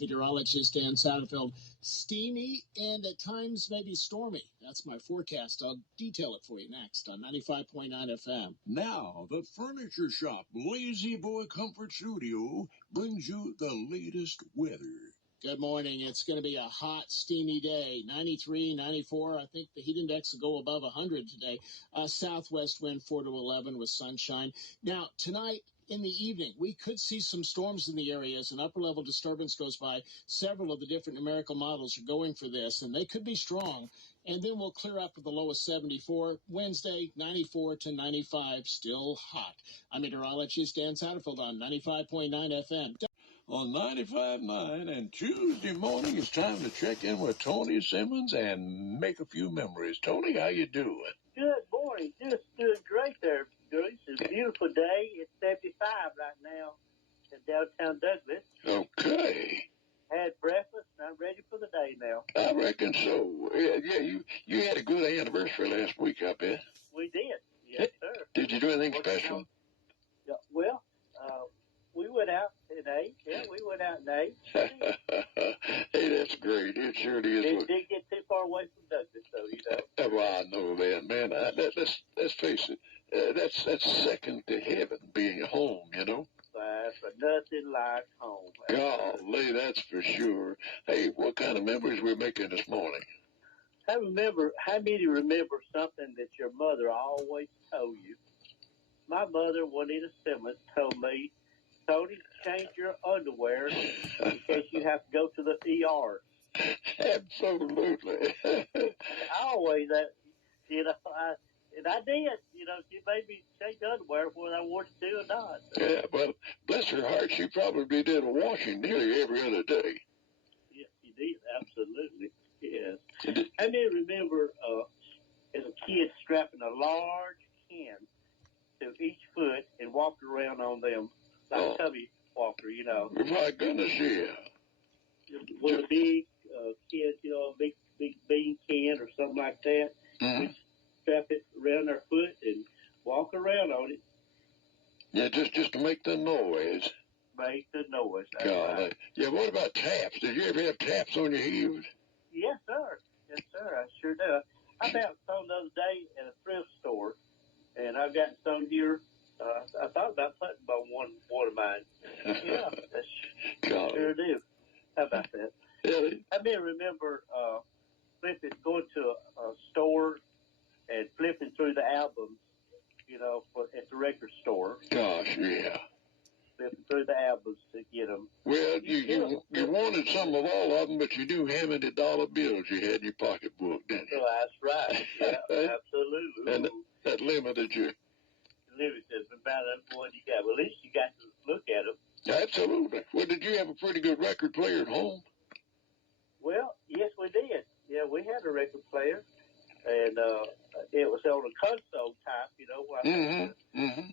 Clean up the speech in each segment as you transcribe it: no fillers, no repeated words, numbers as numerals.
Meteorologist Dan Satterfield. Steamy and at times maybe stormy. That's my forecast. I'll detail it for you next on 95.9 FM. Now, the Furniture Shop Lazy Boy Comfort Studio brings you the latest weather. Good morning. It's going to be a hot, steamy day. 93, 94. I think the heat index will go above 100 today. Southwest wind 4 to 11 with sunshine. Now, tonight, in the evening, we could see some storms in the area as an upper-level disturbance goes by. Several of the different numerical models are going for this, and they could be strong. And then we'll clear up with the low of 74. Wednesday, 94 to 95, still hot. I'm meteorologist Dan Satterfield on 95.9 FM. On 95.9 and Tuesday morning, it's time to check in with Tony Simmons and make a few memories. Tony, how you doing? Good morning. Just doing great there, Bruce. It's a beautiful day. It's 75 right now in downtown Douglas. Okay. Had breakfast, and I'm ready for the day now. I reckon so. Yeah, you had a good anniversary last week, I bet. We did. Yes, sir. Did you do anything special? Yeah, well, we went out at 8. Yeah, we went out at 8. Hey, that's great. It surely is. It didn't get too far away from Douglas, though, you know. Well, I know that, man. Let's face it. That's second to heaven, being home, you know. But nothing like home. Golly, that's for sure. Hey, what kind of memories we're making this morning? How many remember something that your mother always told you? My mother, Juanita Simmons, told me, Tony, change your underwear in case you have to go to the ER. Absolutely. I always, and I did. You know, she made me change underwear whether I wanted to or not. Yeah, well, bless her heart, she probably did washing nearly every other day. Yes, she did. Absolutely. Yes. I may remember as a kid strapping a large can to each foot and walking around on them like tubby walker, you know. My goodness, yeah. With a big can, you know, a big bean can or something like that. Mm-hmm. We'd strap it around our foot and walk around on it. Yeah, just to make the noise. Make the noise. Right. Yeah, what about taps? Did you ever have taps on your heels? Yes, sir. Yes, sir. I sure do. I found some the other day at a thrift store, and I've got some here. I thought about putting on one of mine. Yeah, sure do. How about that? Really? I may remember going to a store and flipping through the albums, you know, at the record store. Gosh, yeah. Flipping through the albums to get them. Well, you wanted some of all of them, but you knew how many dollar bills you had in your pocketbook, didn't you? Oh, that's right. Yeah, absolutely. And that limited you. Limited about what you got. Well, at least you got to look at them. Absolutely. Well, did you have a pretty good record player at home? Well, yes, we did. Yeah, we had a record player, and it was on a console type, you know, like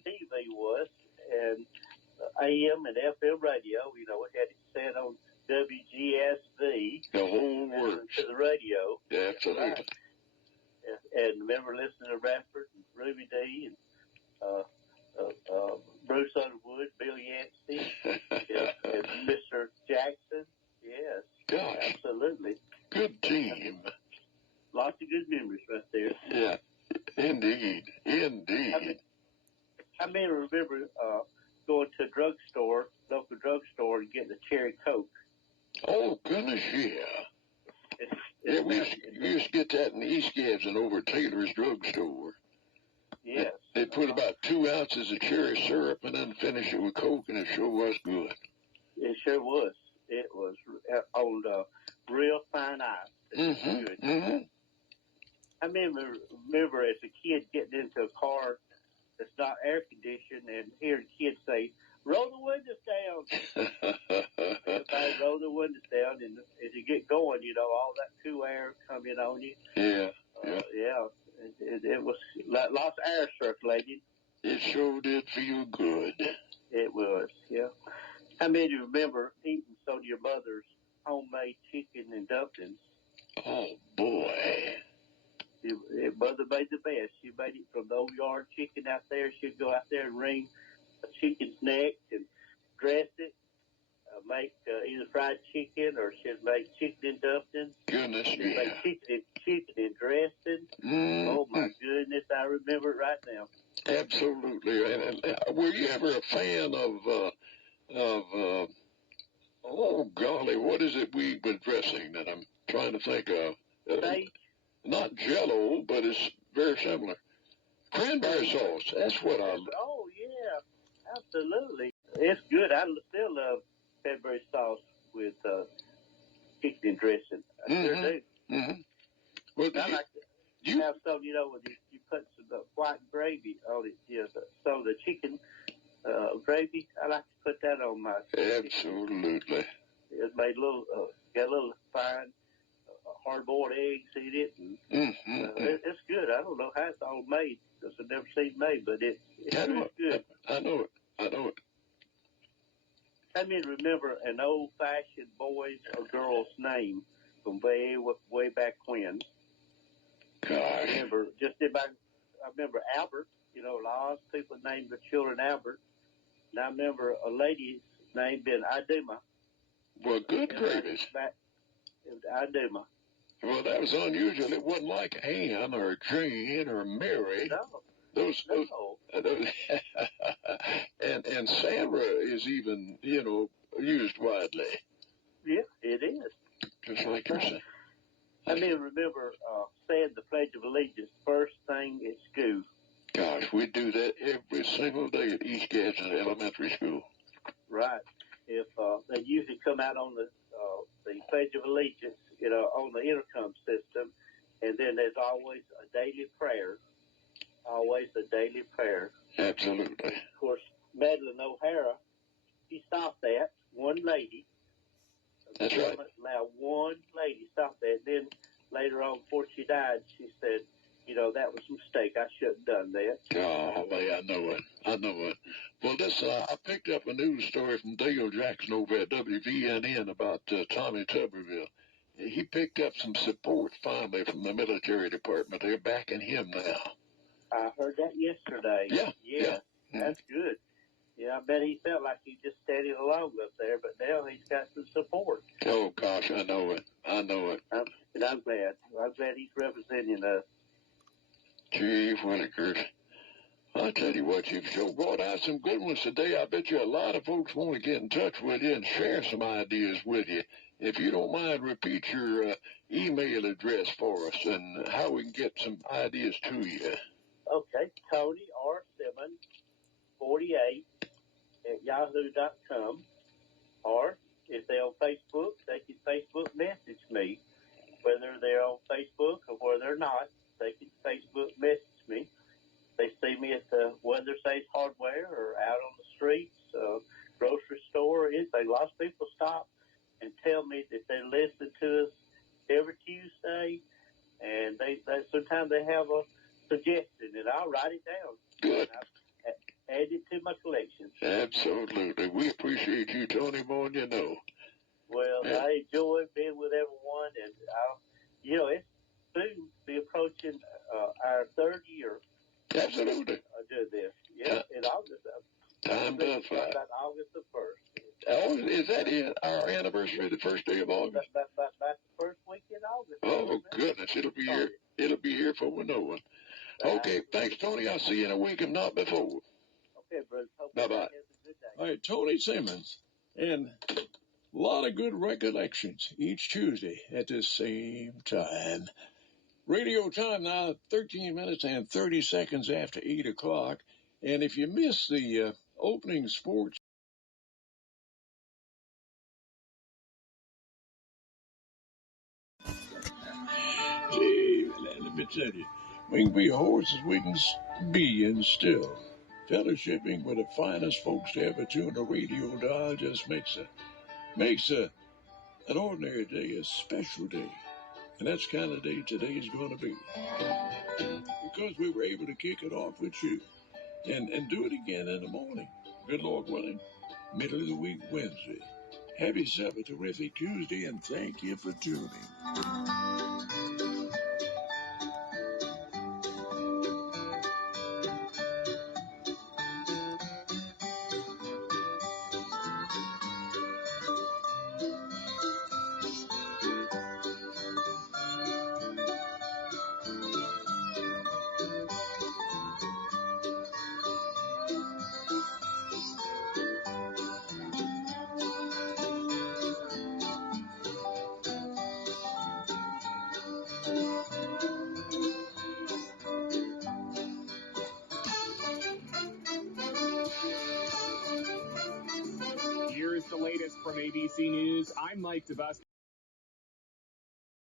TV was, and AM and FM radio, you know, it had it set on WGSV. The whole works. To the radio. Yeah, absolutely. Right. And remember listening to Radford and Ruby D and Bruce Underwood, Billy Yancey, and Mr. Jackson. Yes. Gosh. Absolutely. Good team. Lots of good memories right there. Yeah. Indeed. I may remember going to a local drugstore, and getting a cherry Coke. Oh, goodness, yeah. We used to get that in the East Gadsden over at Taylor's drugstore. Yes. They put about 2 ounces of cherry syrup and then finish it with Coke, and it sure was good. It sure was. It was on real fine ice. Good. Mm-hmm. I remember as a kid getting into a car that's not air conditioned and hearing kids say, "Roll the windows down." Everybody roll the windows down, and as you get going, you know, all that cool air coming on you. Yeah. It was like lots of air circulating. It sure did feel good. It was, yeah. How many of you remember eating some of your mother's homemade chicken and dumplings? Oh, boy. Mother made the best. She made it from the old yard chicken out there. She'd go out there and wring a chicken's neck and dress it make either fried chicken or she'd make chicken and dumplings. Goodness, She'd yeah. make chicken and dressing. Oh, my goodness, I remember it right now. Absolutely. And were you ever a fan of oh, golly, what is it we were dressing that I'm trying to think of? Sage? Not Jell-O, but it's very similar. Cranberry sauce. That's what I... Oh, yeah, absolutely. It's good. I still love cranberry sauce with chicken and dressing. I sure do. Mm-hmm. Well, I like to have some, you know, when you put some white gravy on it. You know, some of the chicken gravy. I like to put that on my Absolutely. Chicken. It made got a little fine hard-boiled eggs in it. And, it's good. I don't know how it's all made because I've never seen it made, but it's good. I know it. I mean, remember an old-fashioned boy's or girl's name from way back when. Gosh. I remember Albert. You know, a lot of people named their children Albert. And I remember a lady's name being Iduma. Well, good gracious. Iduma. Well, that was unusual. It wasn't like Anne or Jane or Mary. No. Those and Sarah is even, you know, used widely. Yeah, it is. Just like you're saying. I mean, remember saying the Pledge of Allegiance first thing at school. Gosh, we do that every single day at East Gadsden Elementary School. Right. If they usually come out on the Pledge of Allegiance, you know, on the intercom system, and then there's always a daily prayer. Always a daily prayer. Absolutely. Of course, Madeline O'Hara, she stopped that. One lady. That's right. Now, one lady stopped that. Then later on, before she died, she said, you know, that was a mistake. I shouldn't have done that. Oh, man, I know it. Well, I picked up a news story from Dale Jackson over at WVNN about Tommy Tuberville. He picked up some support finally from the military department. They're backing him now. I heard that yesterday. Yeah. That's good. Yeah, I bet he felt like he just standing alone up there, but now he's got some support. Oh, gosh, I know it. And I'm glad. I'm glad he's representing us. Gee, Whitakers. I'll tell you what, you've sure brought out some good ones today. I bet you a lot of folks want to get in touch with you and share some ideas with you. If you don't mind, repeat your email address for us and how we can get some ideas to you. Okay, Tony R. Simmons, 48 at yahoo.com. Or if they're on Facebook, they can Facebook message me. Whether they're on Facebook or whether they're not, they can Facebook message me. They see me at the Weather Safe Hardware or out on the streets, grocery store, or anything. A lot of people stop and tell me that they listen to us every Tuesday, and they sometimes they have a suggestion, and I'll write it down. Good. Add it to my collection. Absolutely. We appreciate you, Tony, more than you know. Well, yeah. I enjoy being with everyone, and it's soon be approaching our third year. Absolutely. I did this. Yeah, in August. Time does fly. About August the 1st. Oh, is that it? Our anniversary, the first day of August? About the first week in August. Oh, goodness. It'll be here. It'll be here before we know it. Okay, thanks, Tony. I'll see you in a week, if not before. Okay, brother. Bye-bye. All right, Tony Simmons. And a lot of good recollections each Tuesday at this same time. Radio time now, 13 minutes and 30 seconds after 8 o'clock. And if you miss the opening sports, gee, let me tell you, we can be horses, we can be and still. Fellowshipping with the finest folks to ever tune the radio dial just makes an ordinary day a special day. And that's the kind of day today is going to be. Because we were able to kick it off with you and do it again in the morning. Good Lord willing, middle of the week Wednesday. Have yourself a terrific Tuesday, and thank you for tuning. ABC News, I'm Mike DeBus.